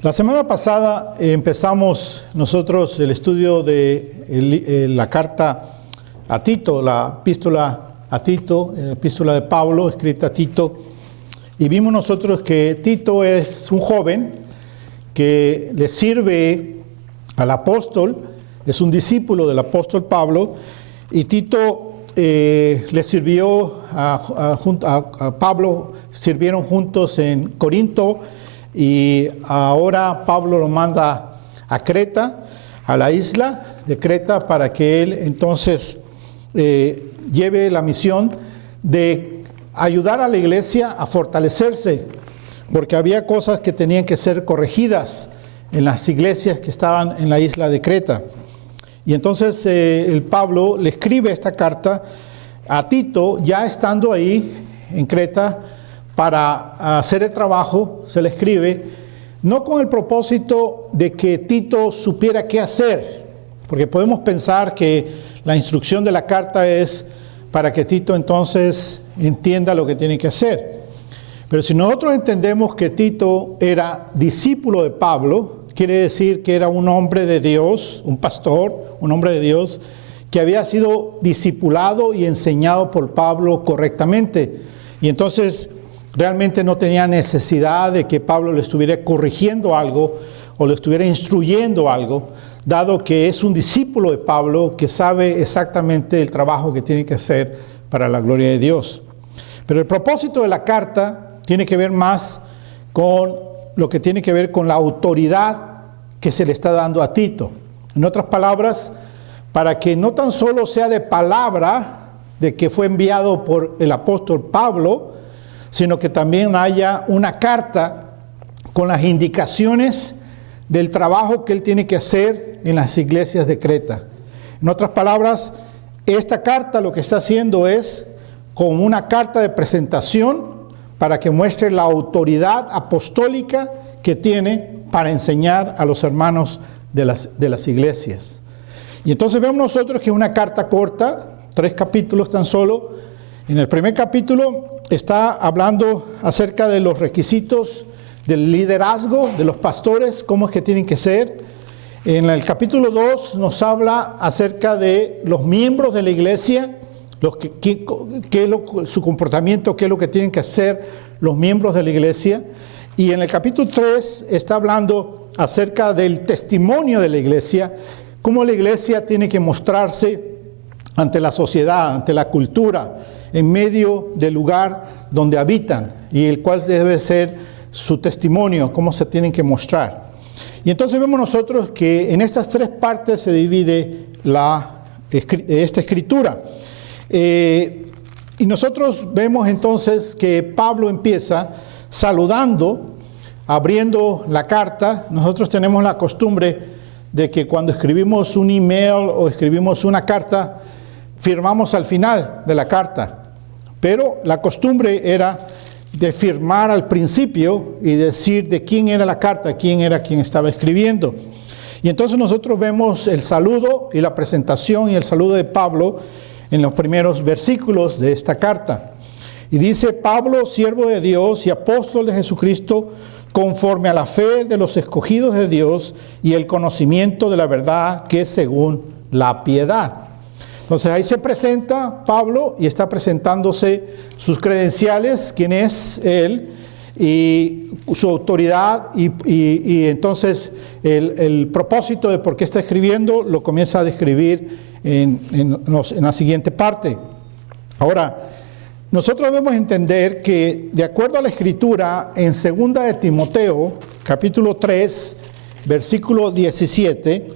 La semana pasada empezamos nosotros el estudio de la carta a Tito, la epístola a Tito, la epístola de Pablo escrita a Tito, y vimos nosotros que Tito es un joven que le sirve al apóstol, es un discípulo del apóstol Pablo, y Tito le sirvió a Pablo, sirvieron juntos en Corinto, y ahora Pablo lo manda a Creta, a la isla de Creta, para que él entonces lleve la misión de ayudar a la iglesia a fortalecerse, porque había cosas que tenían que ser corregidas en las iglesias que estaban en la isla de Creta. Y entonces el Pablo le escribe esta carta a Tito, ya estando ahí en Creta, para hacer el trabajo. Se le escribe, no con el propósito de que Tito supiera qué hacer, porque podemos pensar que la instrucción de la carta es para que Tito entonces entienda lo que tiene que hacer. Pero si nosotros entendemos que Tito era discípulo de Pablo, quiere decir que era un hombre de Dios, un pastor, un hombre de Dios, que había sido discipulado y enseñado por Pablo correctamente. Y entonces realmente no tenía necesidad de que Pablo le estuviera corrigiendo algo o le estuviera instruyendo algo, dado que es un discípulo de Pablo que sabe exactamente el trabajo que tiene que hacer para la gloria de Dios. Pero el propósito de la carta tiene que ver más con lo que tiene que ver con la autoridad que se le está dando a Tito. En otras palabras, para que no tan solo sea de palabra de que fue enviado por el apóstol Pablo, sino que también haya una carta con las indicaciones del trabajo que él tiene que hacer en las iglesias de Creta. En otras palabras, esta carta lo que está haciendo es como una carta de presentación para que muestre la autoridad apostólica que tiene para enseñar a los hermanos de las iglesias. Y entonces vemos nosotros que es una carta corta, 3 capítulos tan solo. En el primer capítulo está hablando acerca de los requisitos del liderazgo de los pastores, cómo es que tienen que ser. En el capítulo 2 nos habla acerca de los miembros de la iglesia, su comportamiento, qué es lo que tienen que hacer los miembros de la iglesia. Y en el capítulo 3 está hablando acerca del testimonio de la iglesia, cómo la iglesia tiene que mostrarse ante la sociedad, ante la cultura, en medio del lugar donde habitan, y el cual debe ser su testimonio, cómo se tienen que mostrar. Y entonces vemos nosotros que en estas 3 partes se divide esta escritura. Y nosotros vemos entonces que Pablo empieza saludando, abriendo la carta. Nosotros tenemos la costumbre de que cuando escribimos un email o escribimos una carta, firmamos al final de la carta. Pero la costumbre era de firmar al principio y decir de quién era la carta, quién era quien estaba escribiendo. Y entonces nosotros vemos el saludo y la presentación y el saludo de Pablo en los primeros versículos de esta carta. Y dice: Pablo, siervo de Dios y apóstol de Jesucristo, conforme a la fe de los escogidos de Dios y el conocimiento de la verdad que es según la piedad. Entonces ahí se presenta Pablo y está presentándose sus credenciales, quién es él y su autoridad, y entonces el propósito de por qué está escribiendo lo comienza a describir en la siguiente parte. Ahora, nosotros debemos entender que de acuerdo a la escritura en 2 de Timoteo, capítulo 3, versículo 17,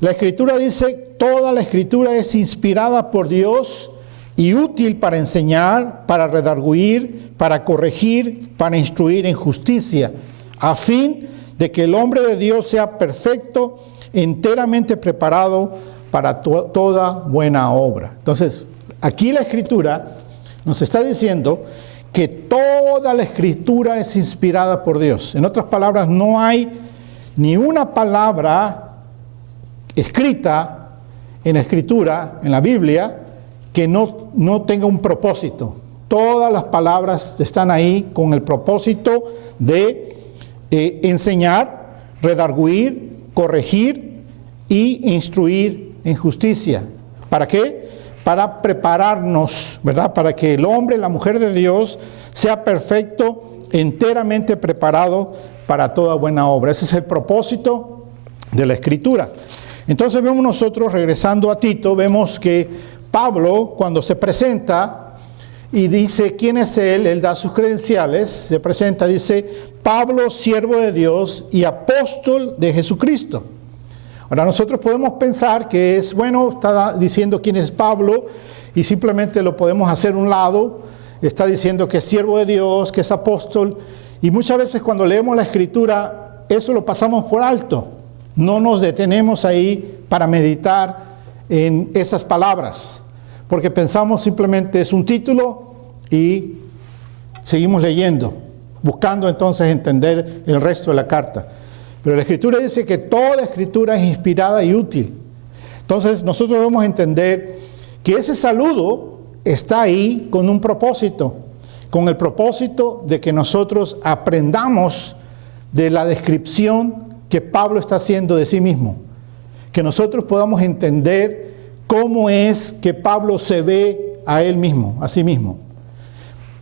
la escritura dice: toda la escritura es inspirada por Dios y útil para enseñar, para redarguir, para corregir, para instruir en justicia, a fin de que el hombre de Dios sea perfecto, enteramente preparado para toda buena obra. Entonces, aquí la escritura nos está diciendo que toda la escritura es inspirada por Dios. En otras palabras, no hay ni una palabra escrita en la escritura, en la Biblia, que no tenga un propósito. Todas las palabras están ahí con el propósito de enseñar, redarguir, corregir y instruir en justicia. ¿Para qué? Para prepararnos, ¿verdad? Para que el hombre, la mujer de Dios, sea perfecto, enteramente preparado para toda buena obra. Ese es el propósito de la Escritura. Entonces vemos nosotros, regresando a Tito, vemos que Pablo, cuando se presenta y dice quién es él da sus credenciales, se presenta, dice, Pablo, siervo de Dios y apóstol de Jesucristo. Ahora nosotros podemos pensar que es, bueno, está diciendo quién es Pablo y simplemente lo podemos hacer a un lado, está diciendo que es siervo de Dios, que es apóstol, y muchas veces cuando leemos la Escritura, eso lo pasamos por alto. No nos detenemos ahí para meditar en esas palabras, porque pensamos simplemente es un título y seguimos leyendo, buscando entonces entender el resto de la carta. Pero la Escritura dice que toda Escritura es inspirada y útil. Entonces nosotros debemos entender que ese saludo está ahí con un propósito, con el propósito de que nosotros aprendamos de la descripción que Pablo está haciendo de sí mismo, que nosotros podamos entender cómo es que Pablo se ve a él mismo, a sí mismo.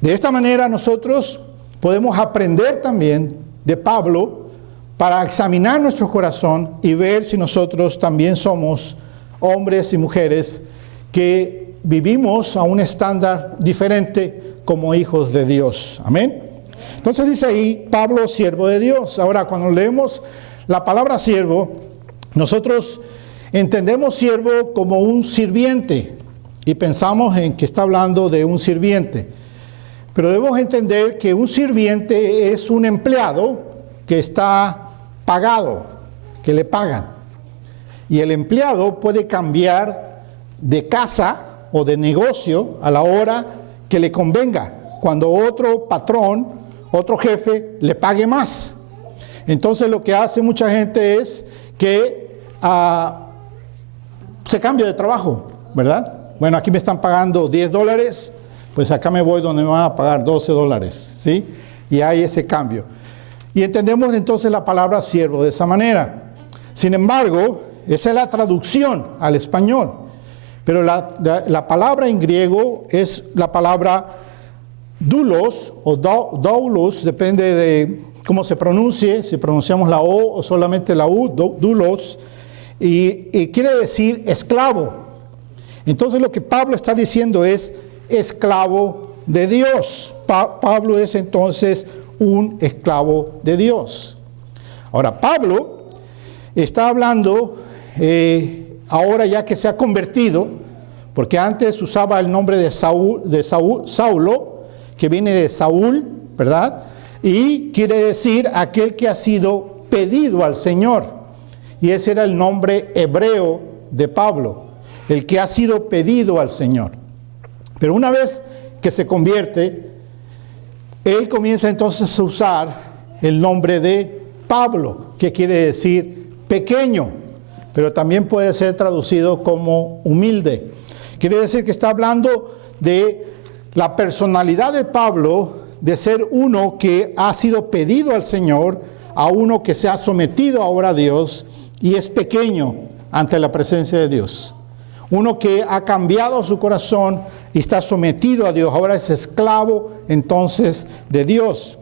De esta manera nosotros podemos aprender también de Pablo para examinar nuestro corazón y ver si nosotros también somos hombres y mujeres que vivimos a un estándar diferente como hijos de Dios. Amén. Entonces dice ahí, Pablo, siervo de Dios. Ahora, cuando leemos la palabra siervo, nosotros entendemos siervo como un sirviente y pensamos en que está hablando de un sirviente. Pero debemos entender que un sirviente es un empleado que está pagado, que le pagan. Y el empleado puede cambiar de casa o de negocio a la hora que le convenga, cuando otro patrón, otro jefe le pague más. Entonces lo que hace mucha gente es que se cambia de trabajo, ¿verdad? Bueno, aquí me están pagando $10, pues acá me voy donde me van a pagar $12, ¿sí? Y hay ese cambio. Y entendemos entonces la palabra siervo de esa manera. Sin embargo, esa es la traducción al español. Pero la palabra en griego es la palabra doulos o doulos, depende de cómo se pronuncie, si pronunciamos la O o solamente la U, doulos, y quiere decir esclavo. Entonces lo que Pablo está diciendo es esclavo de Dios. Pablo es entonces un esclavo de Dios. Ahora, Pablo está hablando, ahora ya que se ha convertido, porque antes usaba el nombre de Saulo, que viene de Saúl, ¿verdad? Y quiere decir aquel que ha sido pedido al Señor. Y ese era el nombre hebreo de Pablo, el que ha sido pedido al Señor. Pero una vez que se convierte, él comienza entonces a usar el nombre de Pablo, que quiere decir pequeño, pero también puede ser traducido como humilde. Quiere decir que está hablando de la personalidad de Pablo, de ser uno que ha sido pedido al Señor, a uno que se ha sometido ahora a Dios y es pequeño ante la presencia de Dios. Uno que ha cambiado su corazón y está sometido a Dios, ahora es esclavo entonces de Dios.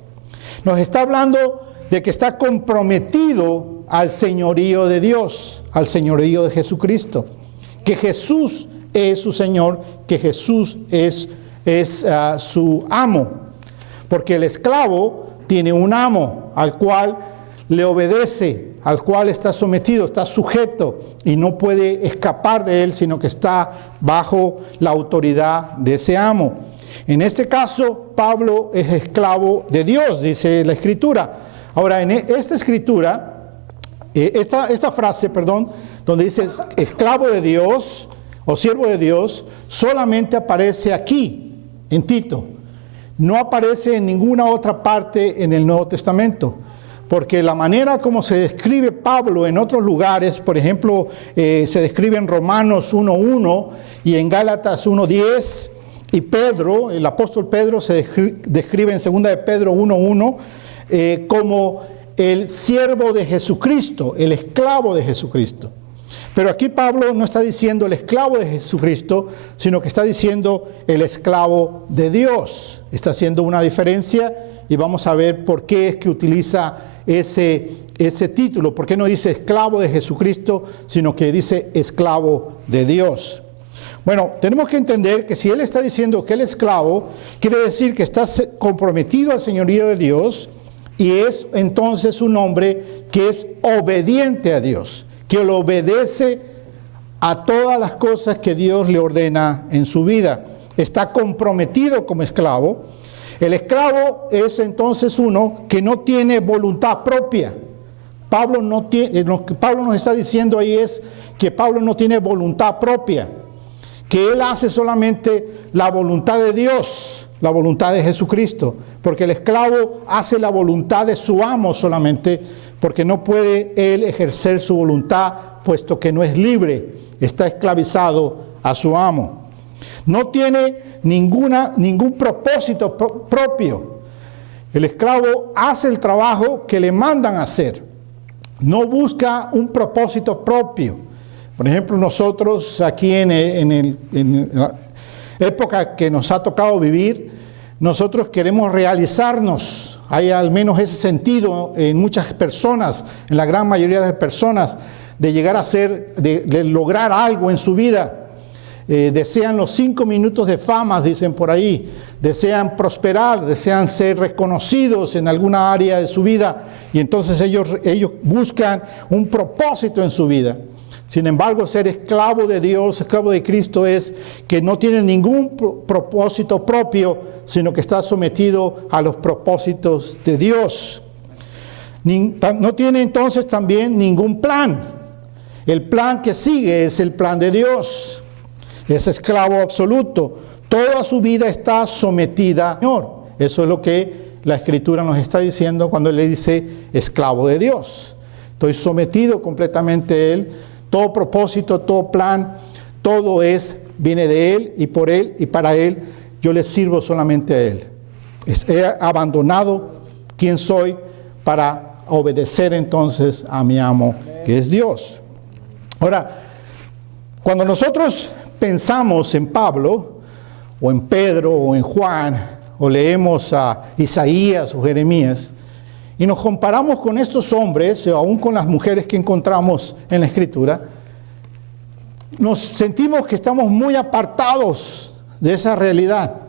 Nos está hablando de que está comprometido al señorío de Dios, al señorío de Jesucristo, que Jesús es su Señor, que Jesús es su amo, porque el esclavo tiene un amo al cual le obedece, al cual está sometido, está sujeto y no puede escapar de él, sino que está bajo la autoridad de ese amo. En este caso, Pablo es esclavo de Dios, dice la Escritura. Ahora, en esta Escritura, esta frase, donde dice esclavo de Dios o siervo de Dios, solamente aparece aquí, en Tito. No aparece en ninguna otra parte en el Nuevo Testamento. Porque la manera como se describe Pablo en otros lugares, por ejemplo, se describe en Romanos 1:1 y en Gálatas 1:10, y Pedro, el apóstol Pedro, se describe en 2 de Pedro 1:1 como el siervo de Jesucristo, el esclavo de Jesucristo. Pero aquí Pablo no está diciendo el esclavo de Jesucristo, sino que está diciendo el esclavo de Dios. Está haciendo una diferencia y vamos a ver por qué es que utiliza ese título. ¿Por qué no dice esclavo de Jesucristo, sino que dice esclavo de Dios? Bueno, tenemos que entender que si él está diciendo que él es esclavo, quiere decir que está comprometido al señorío de Dios y es entonces un hombre que es obediente a Dios, que lo obedece a todas las cosas que Dios le ordena en su vida. Está comprometido como esclavo. El esclavo es entonces uno que no tiene voluntad propia. Lo que Pablo nos está diciendo ahí es que Pablo no tiene voluntad propia, que él hace solamente la voluntad de Dios, la voluntad de Jesucristo, porque el esclavo hace la voluntad de su amo solamente, porque no puede él ejercer su voluntad, puesto que no es libre, está esclavizado a su amo. No tiene ningún propósito propio. El esclavo hace el trabajo que le mandan hacer. No busca un propósito propio. Por ejemplo, nosotros aquí en la época que nos ha tocado vivir, nosotros queremos realizarnos. Hay al menos ese sentido en muchas personas, en la gran mayoría de las personas, de llegar a ser, de lograr algo en su vida. Desean los 5 minutos de fama, dicen por ahí, desean prosperar, desean ser reconocidos en alguna área de su vida y entonces ellos buscan un propósito en su vida. Sin embargo, ser esclavo de Dios, esclavo de Cristo es que no tiene ningún propósito propio, sino que está sometido a los propósitos de Dios. No tiene entonces también ningún plan. El plan que sigue es el plan de Dios. Es esclavo absoluto. Toda su vida está sometida al Señor. Eso es lo que la Escritura nos está diciendo cuando le dice esclavo de Dios. Estoy sometido completamente a Él. Todo propósito, todo plan, todo viene de Él y por Él y para Él. Yo le sirvo solamente a Él. He abandonado quién soy para obedecer entonces a mi amo, que es Dios. Ahora, cuando nosotros pensamos en Pablo, o en Pedro, o en Juan, o leemos a Isaías o Jeremías, y nos comparamos con estos hombres, o aún con las mujeres que encontramos en la Escritura, nos sentimos que estamos muy apartados de esa realidad.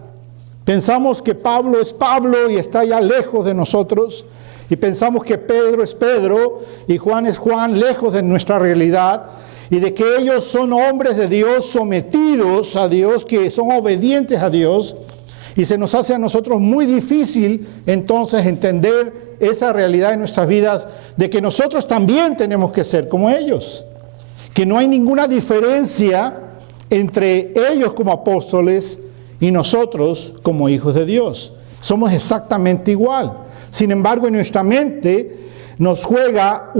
Pensamos que Pablo es Pablo y está ya lejos de nosotros, y pensamos que Pedro es Pedro y Juan es Juan, lejos de nuestra realidad, y de que ellos son hombres de Dios, sometidos a Dios, que son obedientes a Dios, y se nos hace a nosotros muy difícil entonces entender esa realidad en nuestras vidas, de que nosotros también tenemos que ser como ellos, que no hay ninguna diferencia entre ellos como apóstoles y nosotros como hijos de Dios. Somos exactamente igual. Sin embargo, en nuestra mente nos juega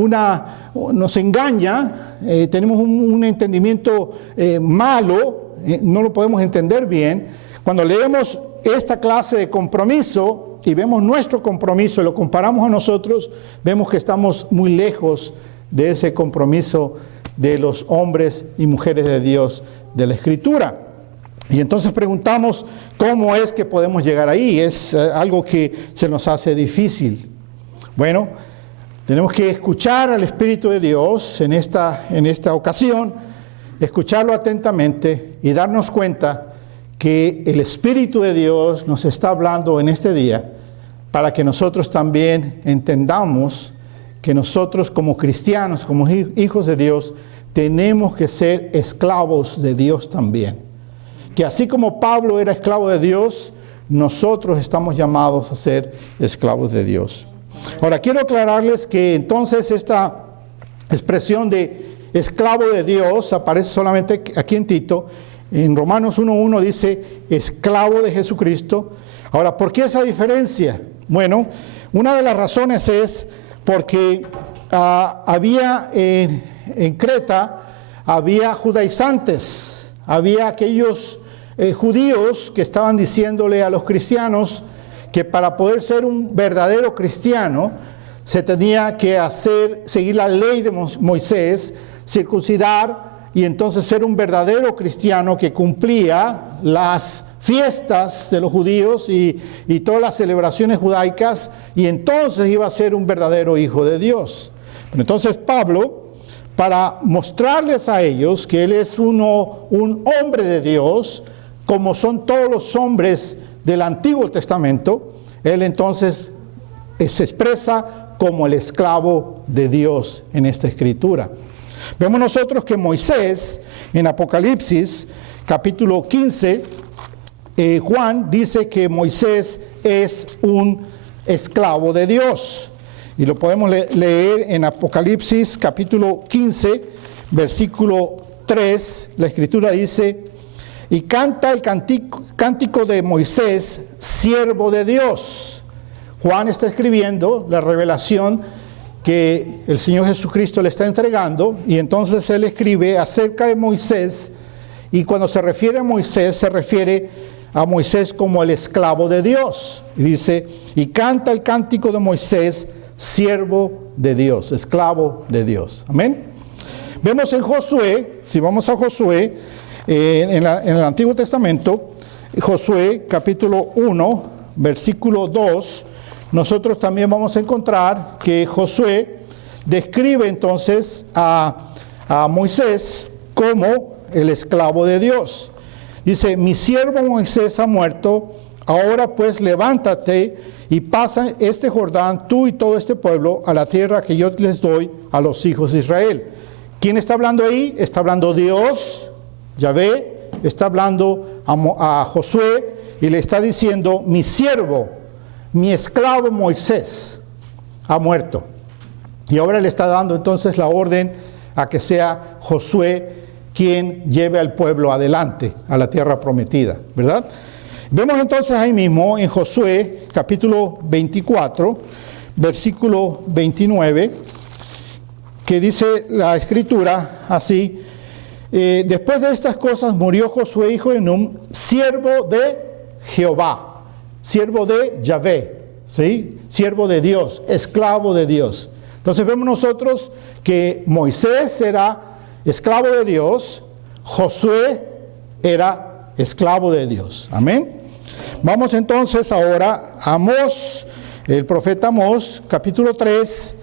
nos engaña, tenemos un entendimiento malo, no lo podemos entender bien. Cuando leemos esta clase de compromiso y vemos nuestro compromiso y lo comparamos a nosotros, vemos que estamos muy lejos de ese compromiso de los hombres y mujeres de Dios de la Escritura. Y entonces preguntamos, ¿cómo es que podemos llegar ahí? Es algo que se nos hace difícil. Bueno, tenemos que escuchar al Espíritu de Dios en esta ocasión, escucharlo atentamente y darnos cuenta que el Espíritu de Dios nos está hablando en este día para que nosotros también entendamos que nosotros como cristianos, como hijos de Dios, tenemos que ser esclavos de Dios también. Que así como Pablo era esclavo de Dios, nosotros estamos llamados a ser esclavos de Dios. Ahora, quiero aclararles que entonces esta expresión de esclavo de Dios aparece solamente aquí en Tito. En Romanos 1:1 dice esclavo de Jesucristo. Ahora, ¿por qué esa diferencia? Bueno, una de las razones es porque había en Creta, había judaizantes, había aquellos judíos que estaban diciéndole a los cristianos que para poder ser un verdadero cristiano se tenía que seguir la ley de Moisés, circuncidar y entonces ser un verdadero cristiano que cumplía las fiestas de los judíos y todas las celebraciones judaicas, y entonces iba a ser un verdadero hijo de Dios. Pero entonces Pablo, para mostrarles a ellos que él es un hombre de Dios, como son todos los hombres del Antiguo Testamento, él entonces se expresa como el esclavo de Dios en esta escritura. Vemos nosotros que Moisés, en Apocalipsis, capítulo 15, Juan dice que Moisés es un esclavo de Dios. Y lo podemos leer en Apocalipsis, capítulo 15, versículo 3. La escritura dice: y canta el cántico de Moisés, siervo de Dios. Juan está escribiendo la revelación que el Señor Jesucristo le está entregando, y entonces él escribe acerca de Moisés, y cuando se refiere a Moisés, se refiere a Moisés como el esclavo de Dios. Y dice: y canta el cántico de Moisés, siervo de Dios, esclavo de Dios. Amén. Vemos en Josué, si vamos a Josué, en el Antiguo Testamento, Josué capítulo 1, versículo 2, nosotros también vamos a encontrar que Josué describe entonces a Moisés como el esclavo de Dios. Dice: mi siervo Moisés ha muerto, ahora pues levántate y pasa este Jordán, tú y todo este pueblo, a la tierra que yo les doy a los hijos de Israel. ¿Quién está hablando ahí? Está hablando Dios, Yahvé, está hablando a Josué y le está diciendo: mi siervo, mi esclavo Moisés ha muerto. Y ahora le está dando entonces la orden a que sea Josué quien lleve al pueblo adelante a la tierra prometida, ¿verdad? Vemos entonces ahí mismo en Josué capítulo 24, versículo 29, que dice la escritura así: después de estas cosas murió Josué hijo de Nun, siervo de Jehová, siervo de Yahvé, ¿sí? Siervo de Dios, esclavo de Dios. Entonces vemos nosotros que Moisés era esclavo de Dios, Josué era esclavo de Dios. Amén. Vamos entonces ahora a Amós, el profeta Amós, capítulo 3,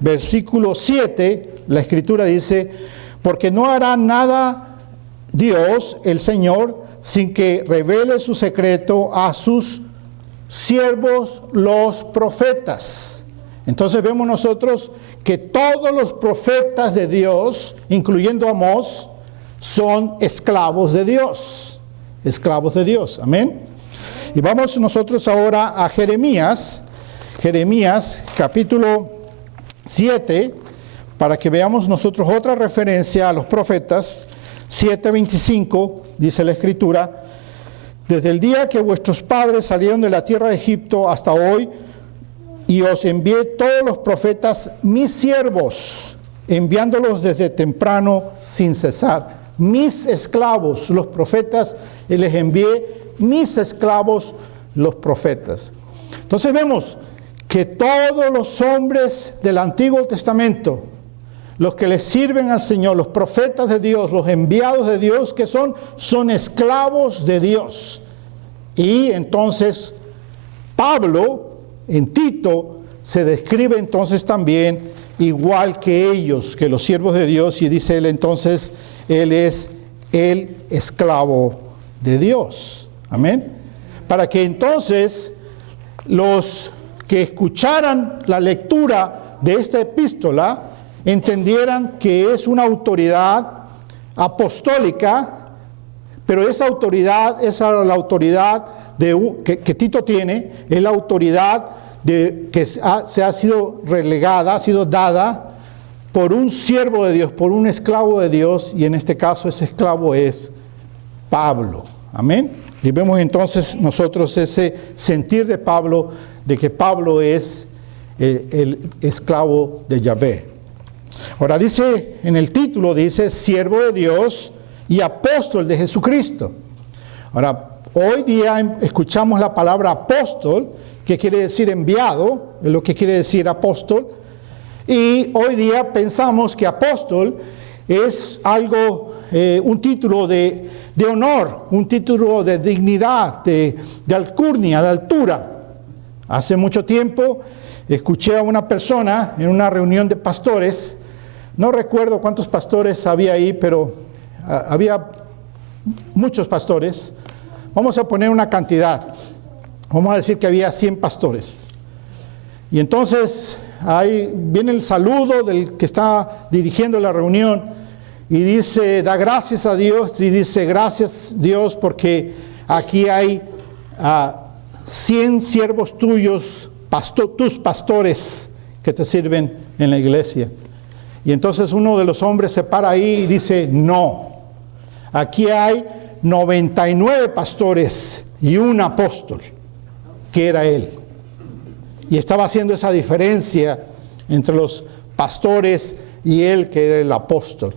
versículo 7, la escritura dice: porque no hará nada Dios, el Señor, sin que revele su secreto a sus siervos los profetas. Entonces vemos nosotros que todos los profetas de Dios, incluyendo Amós, son esclavos de Dios. Esclavos de Dios. Amén. Y vamos nosotros ahora a Jeremías. Jeremías capítulo 7, para que veamos nosotros otra referencia a los profetas. 7:25, dice la escritura: desde el día que vuestros padres salieron de la tierra de Egipto hasta hoy, y os envié todos los profetas, mis siervos, enviándolos desde temprano sin cesar. Mis esclavos, los profetas, y les envié mis esclavos, los profetas. Entonces vemos que todos los hombres del Antiguo Testamento, los que les sirven al Señor, los profetas de Dios, los enviados de Dios, que son esclavos de Dios. Y entonces Pablo en Tito se describe entonces también igual que ellos, que los siervos de Dios, y dice él entonces: él es el esclavo de Dios. Amén. Para que entonces los que escucharan la lectura de esta epístola entendieran que es una autoridad apostólica, pero esa autoridad es la autoridad que Tito tiene, es la autoridad que se ha sido relegada, ha sido dada por un siervo de Dios, por un esclavo de Dios, y en este caso ese esclavo es Pablo. Amén. Y vemos entonces nosotros ese sentir de Pablo, de que Pablo es el esclavo de Yahvé. Ahora dice, en el título dice, siervo de Dios y apóstol de Jesucristo. Ahora, hoy día escuchamos la palabra apóstol, que quiere decir enviado, es lo que quiere decir apóstol. Y hoy día pensamos que apóstol es algo, un título de honor, un título de dignidad, de alcurnia, de altura. Hace mucho tiempo escuché a una persona en una reunión de pastores, no recuerdo cuántos pastores había ahí, pero había muchos pastores. Vamos a poner una cantidad, vamos a decir que había 100 pastores. Y entonces ahí viene el saludo del que está dirigiendo la reunión y dice, da gracias a Dios, y dice, gracias Dios porque aquí hay 100 siervos tuyos, tus pastores que te sirven en la iglesia. Y entonces uno de los hombres se para ahí y dice, no, aquí hay 99 pastores y un apóstol, que era él. Y estaba haciendo esa diferencia entre los pastores y él, que era el apóstol.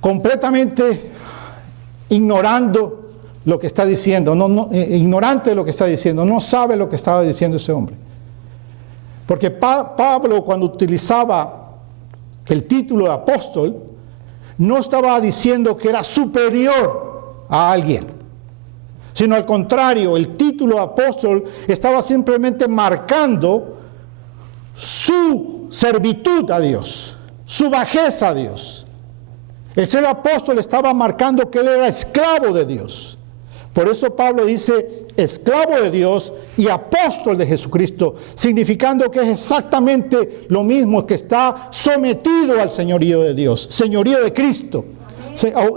Completamente ignorando lo que está diciendo, ignorante de lo que está diciendo, no sabe lo que estaba diciendo ese hombre. Porque Pablo, cuando utilizaba el título de apóstol, no estaba diciendo que era superior a alguien, sino al contrario, el título de apóstol estaba simplemente marcando su servitud a Dios, su bajeza a Dios. El ser apóstol estaba marcando que él era esclavo de Dios. Por eso Pablo dice esclavo de Dios y apóstol de Jesucristo, significando que es exactamente lo mismo, que está sometido al señorío de Dios, señorío de Cristo,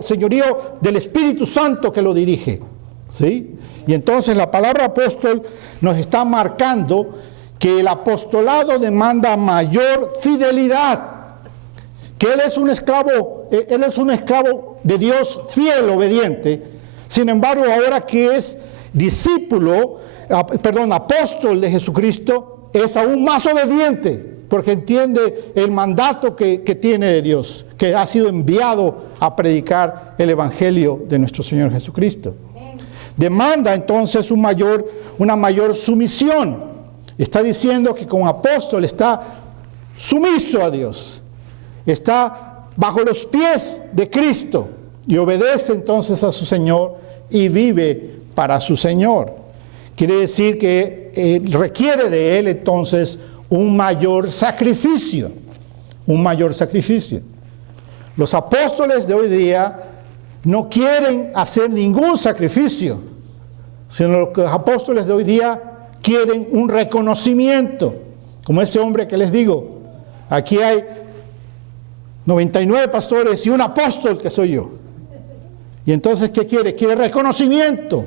señorío del Espíritu Santo que lo dirige. ¿Sí? Y entonces la palabra apóstol nos está marcando que el apostolado demanda mayor fidelidad, que él es un esclavo de Dios fiel, obediente. Sin embargo, ahora que es apóstol de Jesucristo, es aún más obediente, porque entiende el mandato que tiene de Dios, que ha sido enviado a predicar el Evangelio de nuestro Señor Jesucristo. Demanda entonces una mayor sumisión. Está diciendo que como apóstol está sumiso a Dios, está bajo los pies de Cristo y obedece entonces a su Señor y vive para su Señor. Quiere decir que requiere de él entonces un mayor sacrificio, Los apóstoles de hoy día no quieren hacer ningún sacrificio, sino que los apóstoles de hoy día quieren un reconocimiento, como ese hombre que les digo, aquí hay 99 pastores y un apóstol que soy yo. Y entonces, ¿qué quiere? Quiere reconocimiento,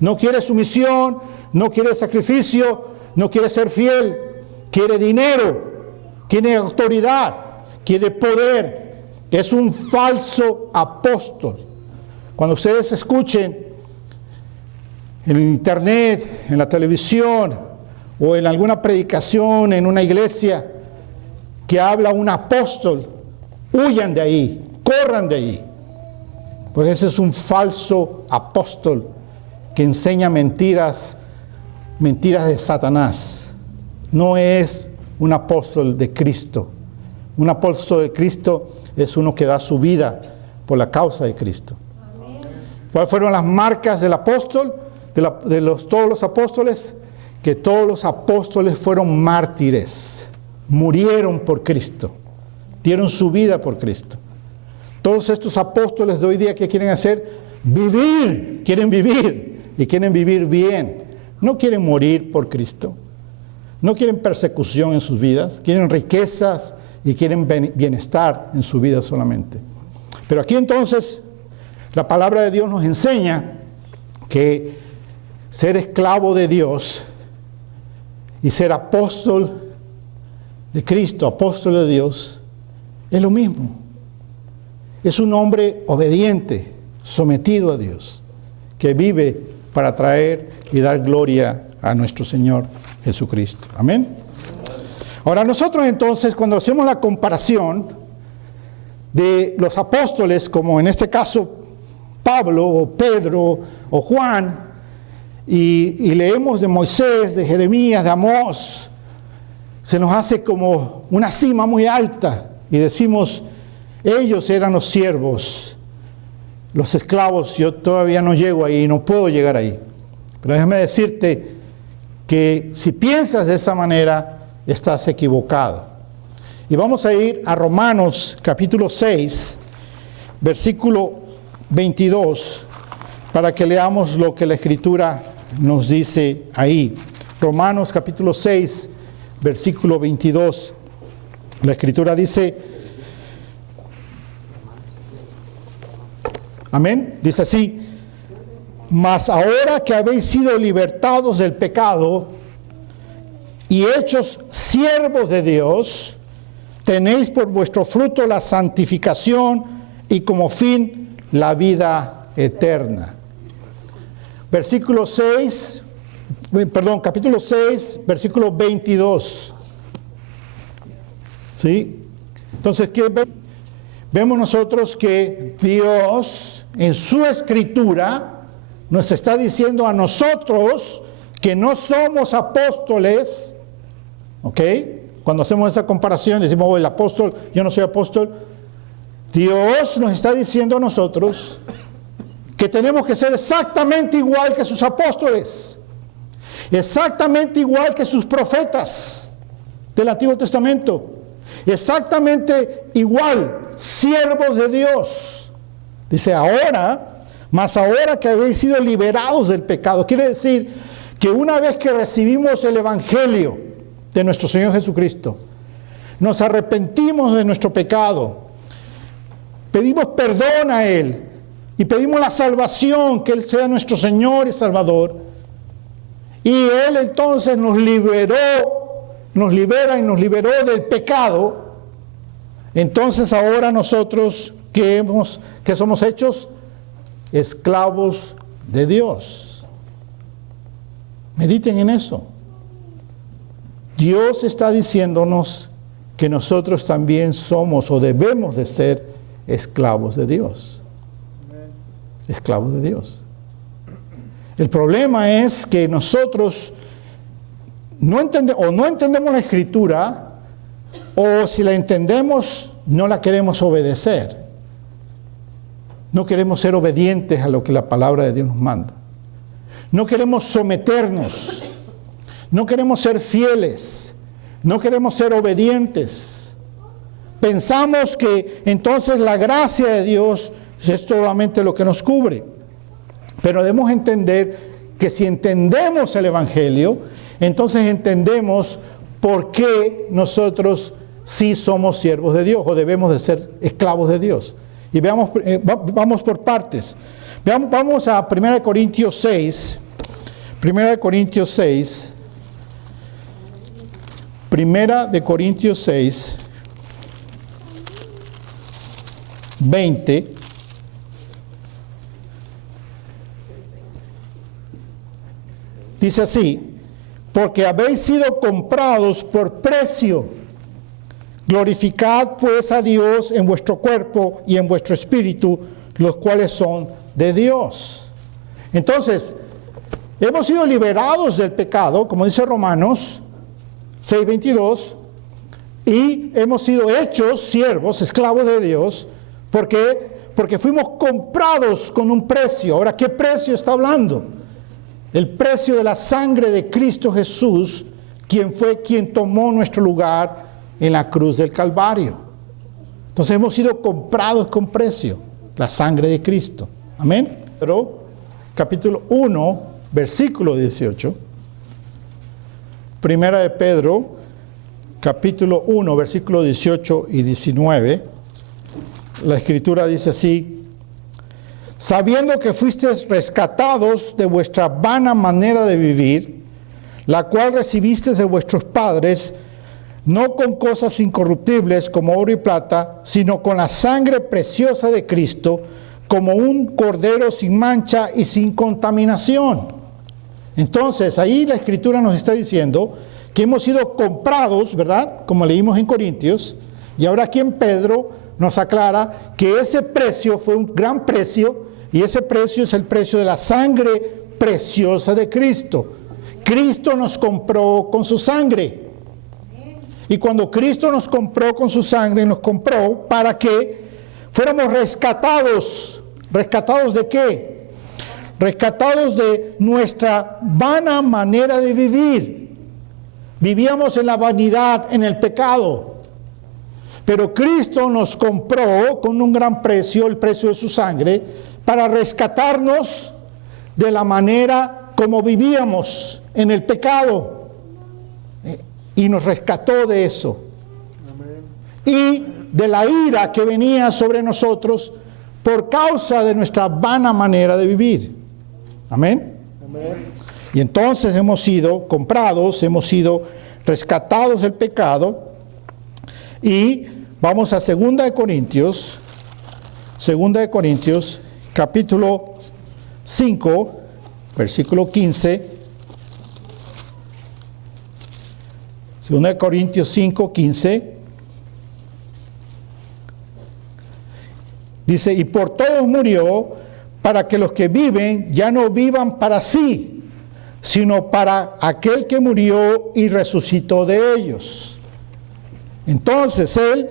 no quiere sumisión, no quiere sacrificio, no quiere ser fiel, quiere dinero, quiere autoridad, quiere poder. Es un falso apóstol. Cuando ustedes escuchen en internet, en la televisión o en alguna predicación en una iglesia que habla un apóstol, huyan de ahí, corran de ahí, porque ese es un falso apóstol que enseña mentiras de Satanás. No es un apóstol de Cristo. Un apóstol de Cristo es uno que da su vida por la causa de Cristo. Amén. ¿Cuáles fueron las marcas del apóstol? Todos los apóstoles, que todos los apóstoles fueron mártires, murieron por Cristo, dieron su vida por Cristo. Todos estos apóstoles de hoy día, ¿qué quieren hacer? Quieren vivir y quieren vivir bien. No quieren morir por Cristo, no quieren persecución en sus vidas, quieren riquezas y quieren bienestar en su vida solamente. Pero aquí entonces la palabra de Dios nos enseña que ser esclavo de Dios y ser apóstol de Cristo, apóstol de Dios, es lo mismo. Es un hombre obediente, sometido a Dios, que vive para traer y dar gloria a nuestro Señor Jesucristo. Amén. Ahora nosotros entonces, cuando hacemos la comparación de los apóstoles, como en este caso Pablo o Pedro o Juan, y leemos de Moisés, de Jeremías, de Amós, se nos hace como una cima muy alta y decimos, ellos eran los siervos, los esclavos. Yo todavía no llego ahí, no puedo llegar ahí. Pero déjame decirte que si piensas de esa manera, estás equivocado. Y vamos a ir a Romanos capítulo 6, versículo 22, para que leamos lo que la Escritura nos dice ahí. Romanos capítulo 6, versículo 22. La Escritura dice, amén, dice así, mas ahora que habéis sido libertados del pecado y hechos siervos de Dios, tenéis por vuestro fruto la santificación y como fin la vida eterna. Capítulo 6, versículo 22. ¿Sí? Entonces, ¿qué vemos nosotros? Que Dios en su Escritura nos está diciendo a nosotros que no somos apóstoles, ¿ok? Cuando hacemos esa comparación, decimos, oh, el apóstol, yo no soy apóstol. Dios nos está diciendo a nosotros que tenemos que ser exactamente igual que sus apóstoles, exactamente igual que sus profetas del Antiguo Testamento, exactamente igual, siervos de Dios. Dice, ahora, mas ahora que habéis sido liberados del pecado, quiere decir que una vez que recibimos el Evangelio de nuestro Señor Jesucristo, nos arrepentimos de nuestro pecado, pedimos perdón a Él y pedimos la salvación, que Él sea nuestro Señor y Salvador, y Él entonces nos libera y nos liberó del pecado. Entonces ahora nosotros que somos hechos esclavos de Dios. Mediten en eso. Dios está diciéndonos que nosotros también somos o debemos de ser esclavos de Dios. Esclavos de Dios. El problema es que nosotros no entendemos la Escritura, o si la entendemos, no la queremos obedecer. No queremos ser obedientes a lo que la palabra de Dios nos manda. No queremos someternos. No queremos ser fieles, no queremos ser obedientes. Pensamos que entonces la gracia de Dios es solamente lo que nos cubre. Pero debemos entender que si entendemos el Evangelio, entonces entendemos por qué nosotros sí somos siervos de Dios o debemos de ser esclavos de Dios. Y vamos por partes. Vamos a 1 Corintios 6. 1 Corintios 6. Primera de Corintios 6, 20. Dice así, porque habéis sido comprados por precio. Glorificad pues a Dios en vuestro cuerpo y en vuestro espíritu, los cuales son de Dios. Entonces, hemos sido liberados del pecado, como dice Romanos 6:22, y hemos sido hechos siervos, esclavos de Dios. ¿Por qué? Porque fuimos comprados con un precio. Ahora, ¿qué precio está hablando? El precio de la sangre de Cristo Jesús, quien tomó nuestro lugar en la cruz del Calvario. Entonces hemos sido comprados con precio, la sangre de Cristo. Amén. Pero capítulo 1, versículo 18. Primera de Pedro, capítulo 1, versículos 18 y 19, la Escritura dice así, sabiendo que fuisteis rescatados de vuestra vana manera de vivir, la cual recibisteis de vuestros padres, no con cosas incorruptibles como oro y plata, sino con la sangre preciosa de Cristo, como un cordero sin mancha y sin contaminación. Entonces, ahí la Escritura nos está diciendo que hemos sido comprados, ¿verdad? Como leímos en Corintios, y ahora aquí en Pedro nos aclara que ese precio fue un gran precio, y ese precio es el precio de la sangre preciosa de Cristo. Cristo nos compró con su sangre. Y cuando Cristo nos compró con su sangre, nos compró para que fuéramos rescatados. ¿Rescatados de qué? Rescatados de nuestra vana manera de vivir. Vivíamos en la vanidad, en el pecado. Pero Cristo nos compró con un gran precio, el precio de su sangre, para rescatarnos de la manera como vivíamos en el pecado. Y nos rescató de eso. Amén. Y de la ira que venía sobre nosotros por causa de nuestra vana manera de vivir. Amén. Amén. Y entonces hemos sido comprados, hemos sido rescatados del pecado. Y vamos a 2 de Corintios, capítulo 5, versículo 15. 2 Corintios 5, 15. Dice, y por todos murió, para que los que viven ya no vivan para sí, sino para aquel que murió y resucitó de ellos. Entonces Él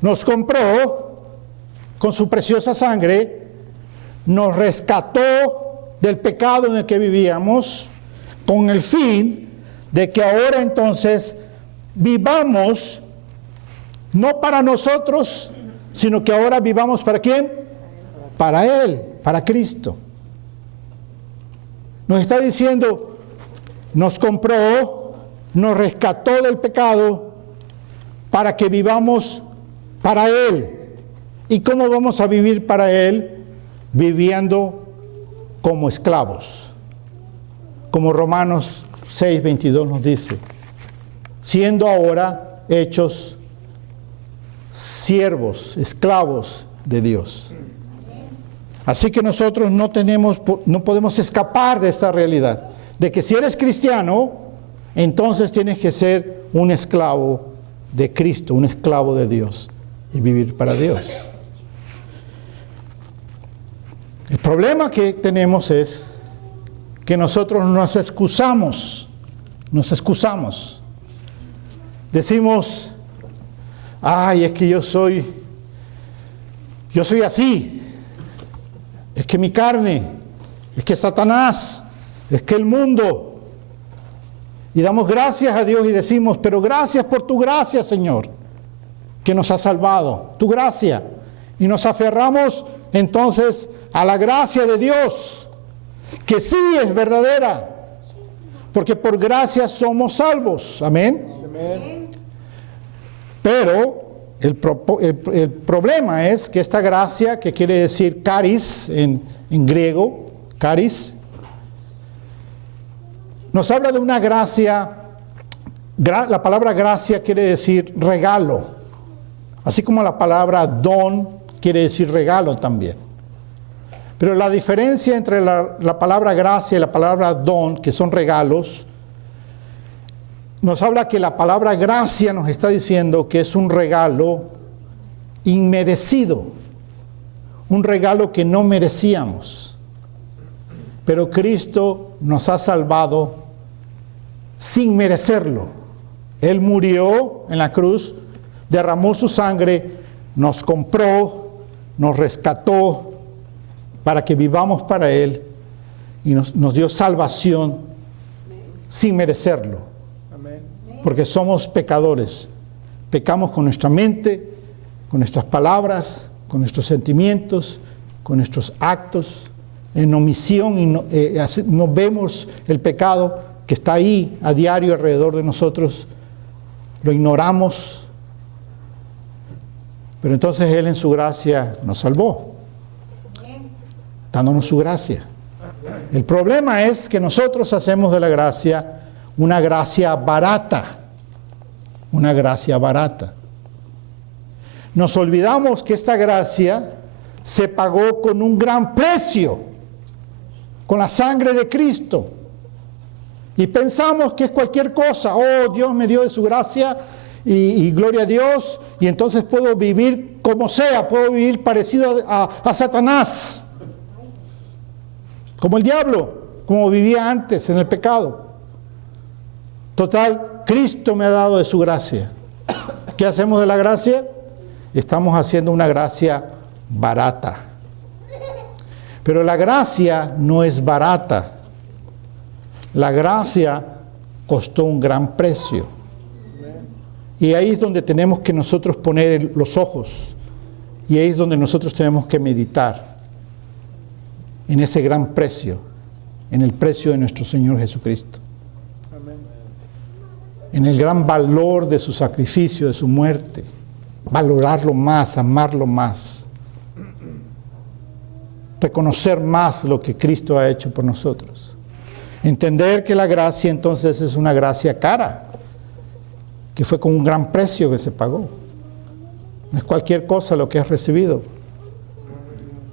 nos compró con su preciosa sangre, nos rescató del pecado en el que vivíamos, con el fin de que ahora entonces vivamos no para nosotros, sino que ahora vivamos ¿para quién? Para Él, para Cristo. Nos está diciendo, nos compró, nos rescató del pecado para que vivamos para Él. ¿Y cómo vamos a vivir para Él? Viviendo como esclavos, como Romanos 6:22 nos dice, siendo ahora hechos siervos, esclavos de Dios. Así que nosotros no podemos escapar de esta realidad, de que si eres cristiano, entonces tienes que ser un esclavo de Cristo, un esclavo de Dios y vivir para Dios. El problema que tenemos es que nosotros nos excusamos. Decimos, ay, es que yo soy así. Es que mi carne, es que Satanás, es que el mundo. Y damos gracias a Dios y decimos, pero gracias por tu gracia, Señor, que nos ha salvado, tu gracia. Y nos aferramos entonces a la gracia de Dios, que sí es verdadera, porque por gracia somos salvos. Amén. Amén. Pero el problema es que esta gracia, que quiere decir charis en griego, charis, nos habla de una gracia. La palabra gracia quiere decir regalo, así como la palabra don quiere decir regalo también. Pero la diferencia entre la palabra gracia y la palabra don, que son regalos, nos habla que la palabra gracia nos está diciendo que es un regalo inmerecido, un regalo que no merecíamos. Pero Cristo nos ha salvado sin merecerlo. Él murió en la cruz, derramó su sangre, nos compró, nos rescató para que vivamos para Él y nos dio salvación sin merecerlo. Amén. Porque somos pecadores. Pecamos con nuestra mente, con nuestras palabras, con nuestros sentimientos, con nuestros actos, en omisión, y no vemos el pecado que está ahí a diario alrededor de nosotros, lo ignoramos, pero entonces Él en su gracia nos salvó, dándonos su gracia. El problema es que nosotros hacemos de la gracia una gracia barata, una gracia barata. Nos olvidamos que esta gracia se pagó con un gran precio, con la sangre de Cristo. Y pensamos que es cualquier cosa. Oh, Dios me dio de su gracia y gloria a Dios, y entonces puedo vivir como sea, puedo vivir parecido a Satanás, como el diablo, como vivía antes en el pecado. Total, Cristo me ha dado de su gracia. ¿Qué hacemos de la gracia? Estamos haciendo una gracia barata. Pero la gracia no es barata. La gracia costó un gran precio. Y ahí es donde tenemos que nosotros poner los ojos. Y ahí es donde nosotros tenemos que meditar. En ese gran precio. En el precio de nuestro Señor Jesucristo. En el gran valor de su sacrificio, de su muerte. Valorarlo más, amarlo más. Reconocer más lo que Cristo ha hecho por nosotros. Entender que la gracia entonces es una gracia cara, que fue con un gran precio que se pagó. No es cualquier cosa lo que has recibido.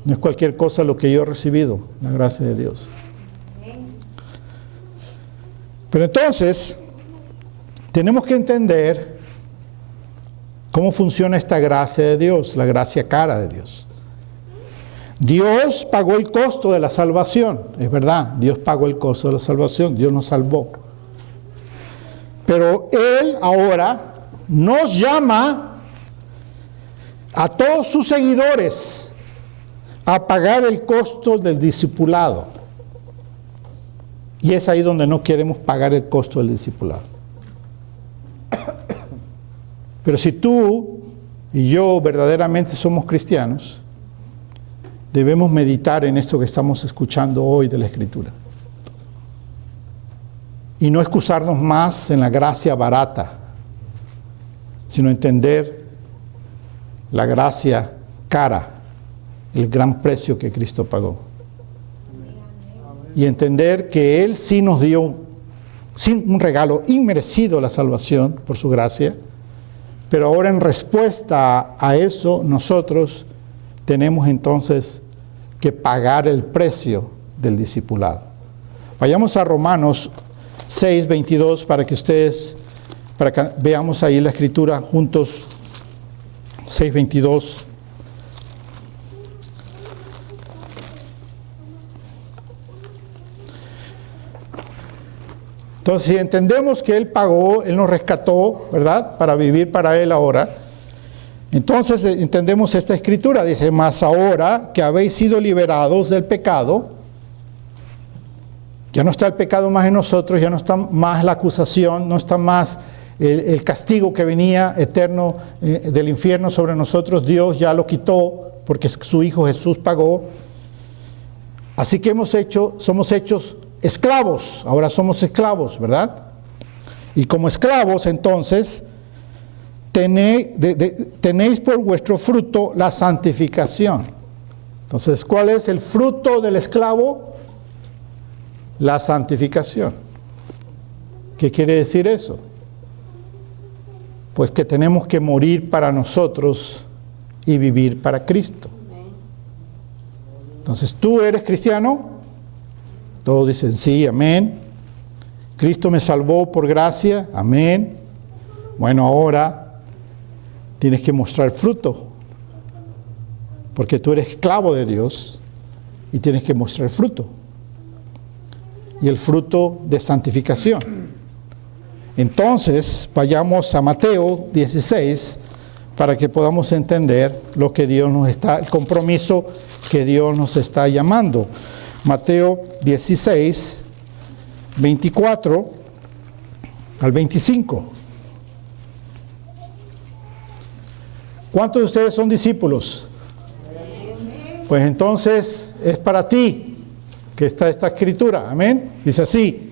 No es cualquier cosa lo que yo he recibido, la gracia de Dios. Pero entonces, tenemos que entender cómo funciona esta gracia de Dios, la gracia cara de Dios. Dios pagó el costo de la salvación, es verdad, Dios pagó el costo de la salvación, Dios nos salvó. Pero Él ahora nos llama a todos sus seguidores a pagar el costo del discipulado. Y es ahí donde no queremos pagar el costo del discipulado. Pero si tú y yo verdaderamente somos cristianos, debemos meditar en esto que estamos escuchando hoy de la Escritura. Y no excusarnos más en la gracia barata, sino entender la gracia cara, el gran precio que Cristo pagó. Y entender que Él sí nos dio un regalo inmerecido, la salvación por su gracia, pero ahora en respuesta a eso nosotros tenemos entonces que pagar el precio del discipulado. Vayamos a Romanos 6:22 para que veamos ahí la escritura juntos. 6:22. Entonces, si entendemos que Él pagó, Él nos rescató, ¿verdad? Para vivir para Él ahora. Entonces entendemos esta escritura, dice, mas ahora que habéis sido liberados del pecado, ya no está el pecado más en nosotros, ya no está más la acusación, no está más el castigo que venía eterno del infierno sobre nosotros, Dios ya lo quitó porque su Hijo Jesús pagó. Así que somos hechos esclavos, ahora somos esclavos, ¿verdad? Y como esclavos entonces, tenéis por vuestro fruto la santificación. Entonces, ¿cuál es el fruto del esclavo? La santificación. ¿Qué quiere decir eso? Pues que tenemos que morir para nosotros y vivir para Cristo. Entonces, ¿tú eres cristiano? Todos dicen sí, amén. Cristo me salvó por gracia, amén. Bueno, ahora tienes que mostrar fruto, porque tú eres esclavo de Dios y tienes que mostrar fruto. Y el fruto de santificación. Entonces, vayamos a Mateo 16 para que podamos entender lo que el compromiso que Dios nos está llamando. Mateo 16, 24 al 25. ¿Cuántos de ustedes son discípulos? Pues entonces es para ti que está esta escritura. Amén. Dice así.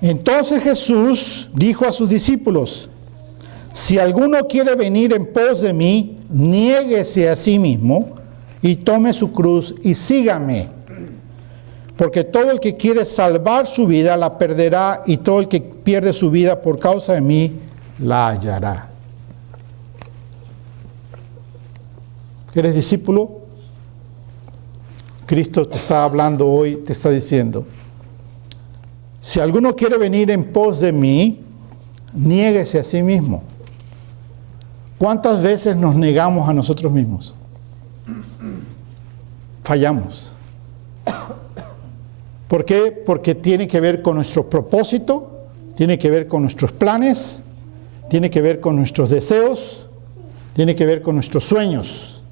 Entonces Jesús dijo a sus discípulos, si alguno quiere venir en pos de mí, niéguese a sí mismo y tome su cruz y sígame. Porque todo el que quiere salvar su vida la perderá, y todo el que pierde su vida por causa de mí la hallará. ¿Eres discípulo? Cristo te está hablando hoy, te está diciendo, si alguno quiere venir en pos de mí, niéguese a sí mismo. ¿Cuántas veces nos negamos a nosotros mismos? Fallamos. ¿Por qué? Porque tiene que ver con nuestro propósito, tiene que ver con nuestros planes, tiene que ver con nuestros deseos, tiene que ver con nuestros sueños.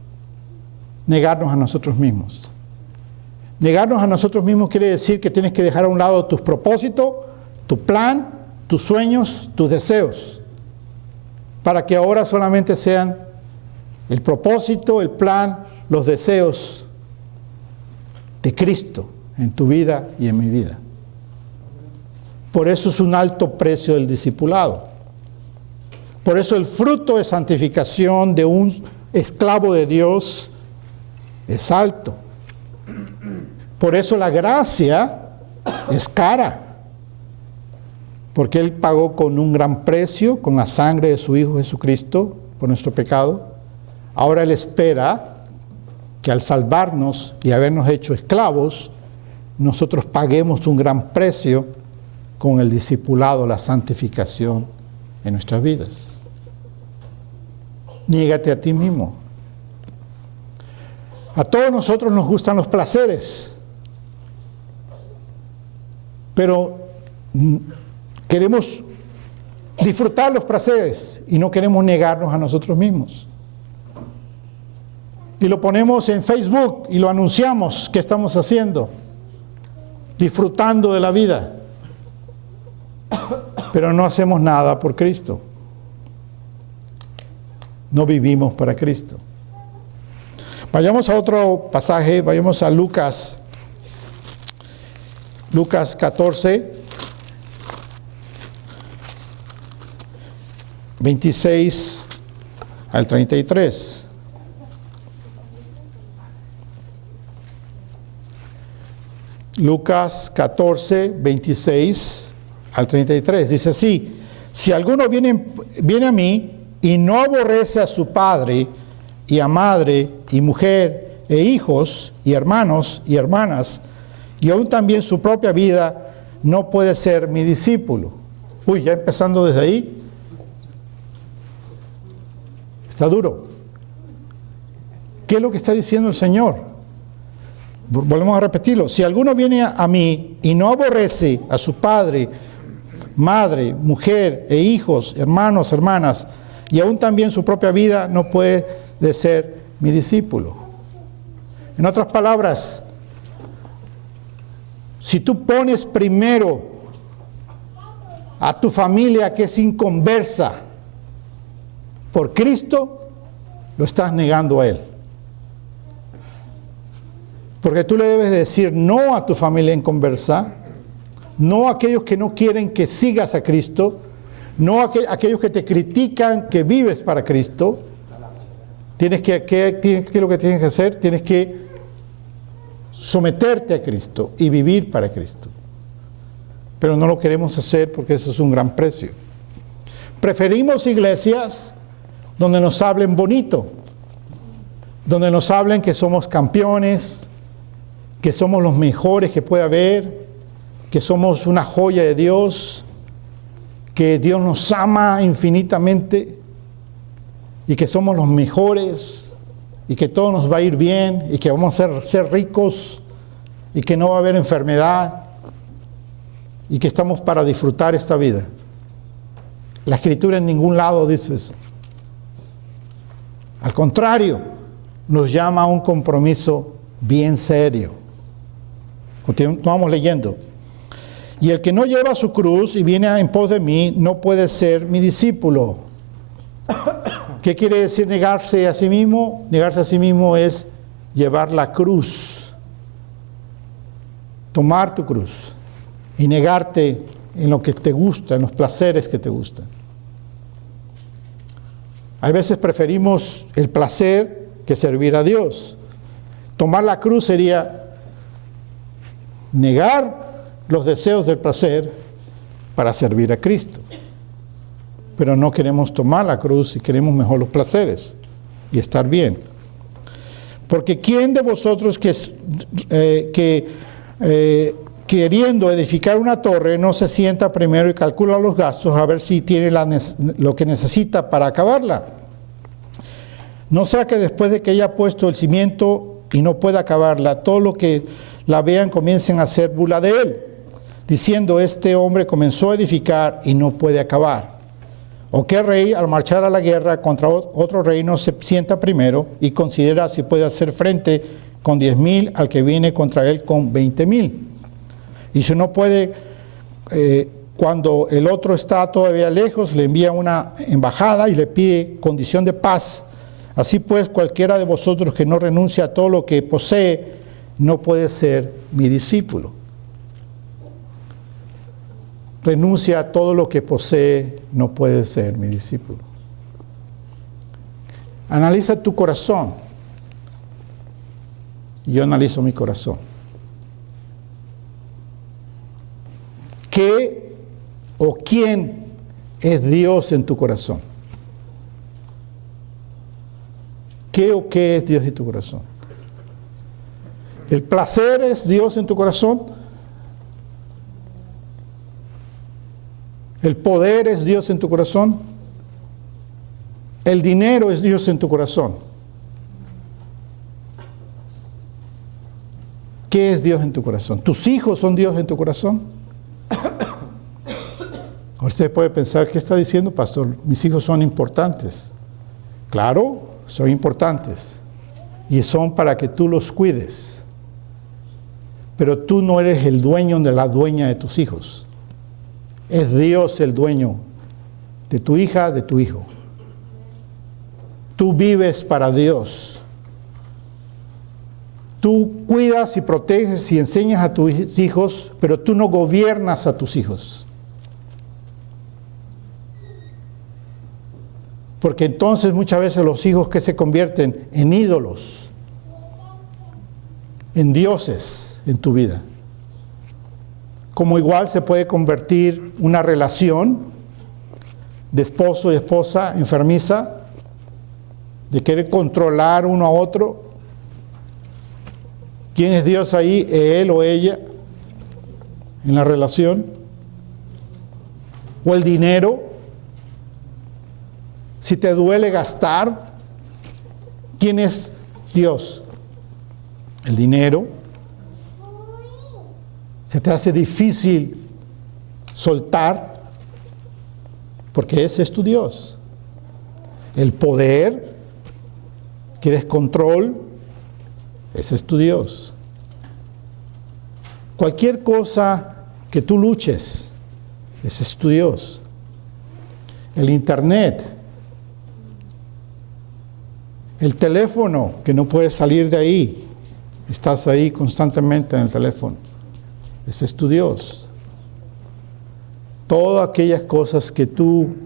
Negarnos a nosotros mismos. Negarnos a nosotros mismos quiere decir que tienes que dejar a un lado tus propósitos, tu plan, tus sueños, tus deseos, para que ahora solamente sean el propósito, el plan, los deseos de Cristo en tu vida y en mi vida. Por eso es un alto precio del discipulado. Por eso el fruto de santificación de un esclavo de Dios es alto. Por eso la gracia es cara. Porque Él pagó con un gran precio, con la sangre de su Hijo Jesucristo, por nuestro pecado. Ahora Él espera que al salvarnos y habernos hecho esclavos, nosotros paguemos un gran precio con el discipulado, la santificación en nuestras vidas. Niégate a ti mismo. A todos nosotros nos gustan los placeres, pero queremos disfrutar los placeres y no queremos negarnos a nosotros mismos. Y lo ponemos en Facebook y lo anunciamos. ¿Qué estamos haciendo? Disfrutando de la vida. Pero no hacemos nada por Cristo. No vivimos para Cristo. Vayamos a otro pasaje, vayamos a Lucas. Lucas 14, 26 al 33. Lucas 14, 26 al 33. Dice así: si alguno viene a mí y no aborrece a su padre y a madre y mujer e hijos y hermanos y hermanas, y aún también su propia vida, no puede ser mi discípulo. Uy, ya empezando desde ahí, está duro. ¿Qué es lo que está diciendo el Señor? Volvemos a repetirlo. Si alguno viene a mí y no aborrece a su padre, madre, mujer e hijos, hermanos, hermanas, y aún también su propia vida, no puede ser mi discípulo. En otras palabras, si tú pones primero a tu familia que es inconversa por Cristo, lo estás negando a Él. Porque tú le debes decir no a tu familia inconversa, no a aquellos que no quieren que sigas a Cristo, no a aquellos que te critican que vives para Cristo. ¿Qué es lo que tienes que hacer? Tienes que someterte a Cristo y vivir para Cristo. Pero no lo queremos hacer porque eso es un gran precio. Preferimos iglesias donde nos hablen bonito, donde nos hablen que somos campeones, que somos los mejores que puede haber, que somos una joya de Dios, que Dios nos ama infinitamente y que somos los mejores y que todo nos va a ir bien y que vamos a ser ricos y que no va a haber enfermedad y que estamos para disfrutar esta vida. La Escritura en ningún lado dice eso. Al contrario, nos llama a un compromiso bien serio. Continuamos leyendo. Y el que no lleva su cruz y viene en pos de mí, no puede ser mi discípulo. ¿Qué quiere decir negarse a sí mismo? Negarse a sí mismo es llevar la cruz. Tomar tu cruz y negarte en lo que te gusta, en los placeres que te gustan. Hay veces preferimos el placer que servir a Dios. Tomar la cruz sería negar los deseos del placer para servir a Cristo. Pero no queremos tomar la cruz y queremos mejor los placeres y estar bien. Porque ¿quién de vosotros queriendo edificar una torre no se sienta primero y calcula los gastos a ver si tiene lo que necesita para acabarla? No sea que después de que haya puesto el cimiento y no pueda acabarla, todo lo que la vean, comiencen a hacer burla de él, diciendo: este hombre comenzó a edificar y no puede acabar. ¿O qué rey al marchar a la guerra contra otro rey no se sienta primero y considera si puede hacer frente con 10,000 al que viene contra él con 20,000? Y si no puede, cuando el otro está todavía lejos, le envía una embajada y le pide condición de paz. Así pues, cualquiera de vosotros que no renuncia a todo lo que posee, no puede ser mi discípulo. Renuncia a todo lo que posee, no puede ser mi discípulo. Analiza tu corazón. Yo analizo mi corazón. ¿Qué o quién es Dios en tu corazón? ¿Qué o qué es Dios en tu corazón? ¿El placer es Dios en tu corazón? ¿El poder es Dios en tu corazón? ¿El dinero es Dios en tu corazón? ¿Qué es Dios en tu corazón? ¿Tus hijos son Dios en tu corazón? Usted puede pensar: ¿qué está diciendo, pastor? Mis hijos son importantes. Claro, son importantes. Y son para que tú los cuides. Pero tú no eres el dueño de la dueña de tus hijos. Es Dios el dueño de tu hija, de tu hijo. Tú vives para Dios. Tú cuidas y proteges y enseñas a tus hijos, pero tú no gobiernas a tus hijos. Porque entonces muchas veces los hijos que se convierten en ídolos, en dioses en tu vida. Como igual se puede convertir una relación de esposo y esposa enfermiza, de querer controlar uno a otro. ¿Quién es Dios ahí? ¿Él o ella en la relación? ¿O el dinero? Si te duele gastar, ¿quién es Dios? ¿El dinero? ¿Se te hace difícil soltar? Porque ese es tu Dios. El poder, ¿quieres control? Ese es tu Dios. Cualquier cosa que tú luches, ese es tu Dios. El internet, el teléfono, que no puedes salir de ahí, estás ahí constantemente en el teléfono. Ese es tu Dios. Todas aquellas cosas que tú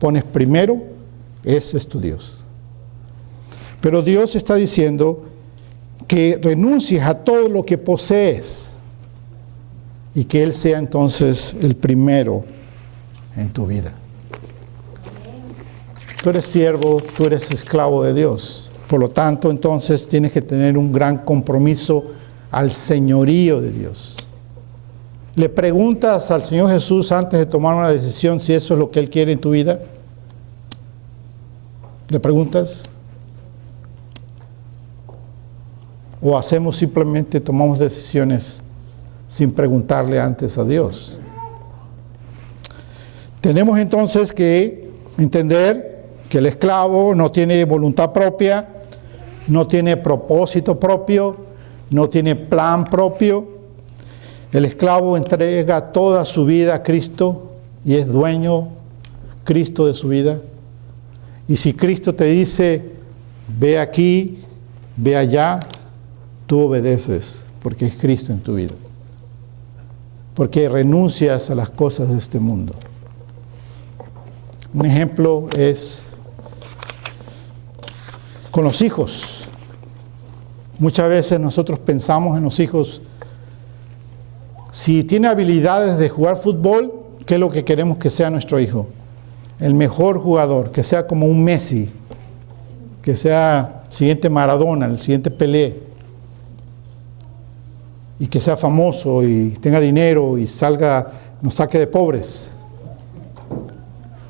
pones primero, ese es tu Dios. Pero Dios está diciendo que renuncies a todo lo que posees y que Él sea entonces el primero en tu vida. Tú eres siervo, tú eres esclavo de Dios. Por lo tanto, entonces tienes que tener un gran compromiso al señorío de Dios. ¿Le preguntas al Señor Jesús antes de tomar una decisión si eso es lo que Él quiere en tu vida? ¿Le preguntas? ¿O hacemos simplemente, tomamos decisiones sin preguntarle antes a Dios? Tenemos entonces que entender que el esclavo no tiene voluntad propia, no tiene propósito propio, no tiene plan propio. El esclavo entrega toda su vida a Cristo y es dueño Cristo de su vida. Y si Cristo te dice, ve aquí, ve allá, tú obedeces porque es Cristo en tu vida. Porque renuncias a las cosas de este mundo. Un ejemplo es con los hijos. Muchas veces nosotros pensamos en los hijos. Si tiene habilidades de jugar fútbol, ¿qué es lo que queremos que sea nuestro hijo? El mejor jugador, que sea como un Messi, que sea el siguiente Maradona, el siguiente Pelé, y que sea famoso y tenga dinero y nos saque de pobres.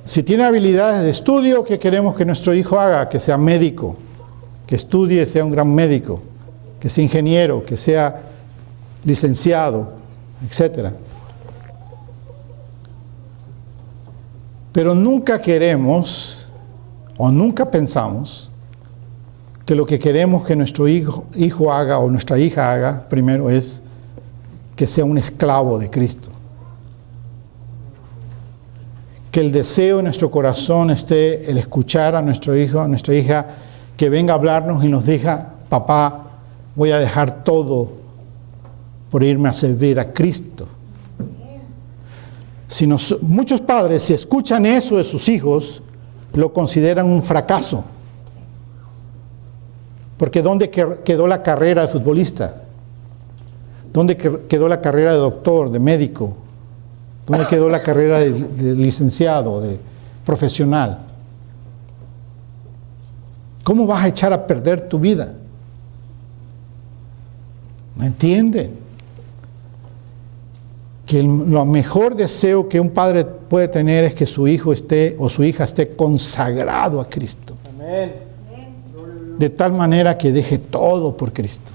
Si tiene habilidades de estudio, ¿qué queremos que nuestro hijo haga? Que sea médico, que estudie, sea un gran médico, que sea ingeniero, que sea licenciado, etc. Pero nunca queremos o nunca pensamos que lo que queremos que nuestro hijo haga o nuestra hija haga primero es que sea un esclavo de Cristo. Que el deseo en nuestro corazón esté el escuchar a nuestro hijo, a nuestra hija, que venga a hablarnos y nos diga: papá, voy a dejar todo por irme a servir a Cristo. Muchos padres, si escuchan eso de sus hijos, lo consideran un fracaso. Porque ¿dónde quedó la carrera de futbolista? ¿Dónde quedó la carrera de doctor, de médico? ¿Dónde quedó la carrera de licenciado, de profesional? ¿Cómo vas a echar a perder tu vida? ¿Me entienden? Que lo mejor deseo que un padre puede tener es que su hijo esté o su hija esté consagrado a Cristo. Amén. De tal manera que deje todo por Cristo.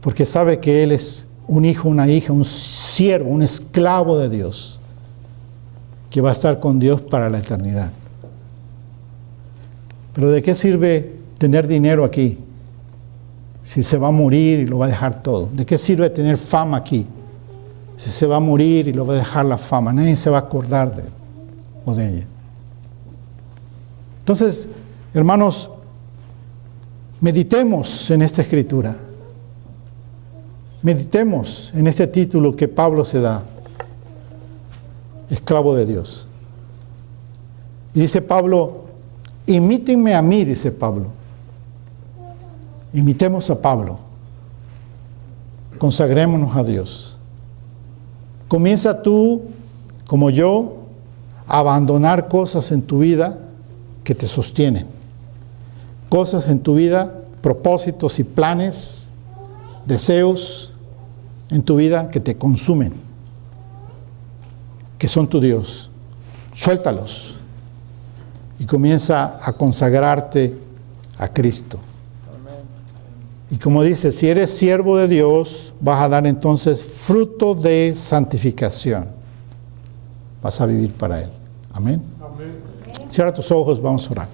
Porque sabe que él es un hijo, una hija, un siervo, un esclavo de Dios, que va a estar con Dios para la eternidad. Pero ¿de qué sirve tener dinero aquí si se va a morir y lo va a dejar todo? ¿De qué sirve tener fama aquí si se va a morir y lo va a dejar la fama? Nadie se va a acordar de él o de ella. Entonces, hermanos, meditemos en esta escritura. Meditemos en este título que Pablo se da: esclavo de Dios. Y dice Pablo: imítenme a mí, dice Pablo. Imitemos a Pablo. Consagrémonos a Dios. Comienza tú, como yo, a abandonar cosas en tu vida que te sostienen. Cosas en tu vida, propósitos y planes, deseos en tu vida que te consumen, que son tu Dios. Suéltalos y comienza a consagrarte a Cristo. Y como dice, si eres siervo de Dios, vas a dar entonces fruto de santificación. Vas a vivir para Él. Amén. Cierra tus ojos, vamos a orar.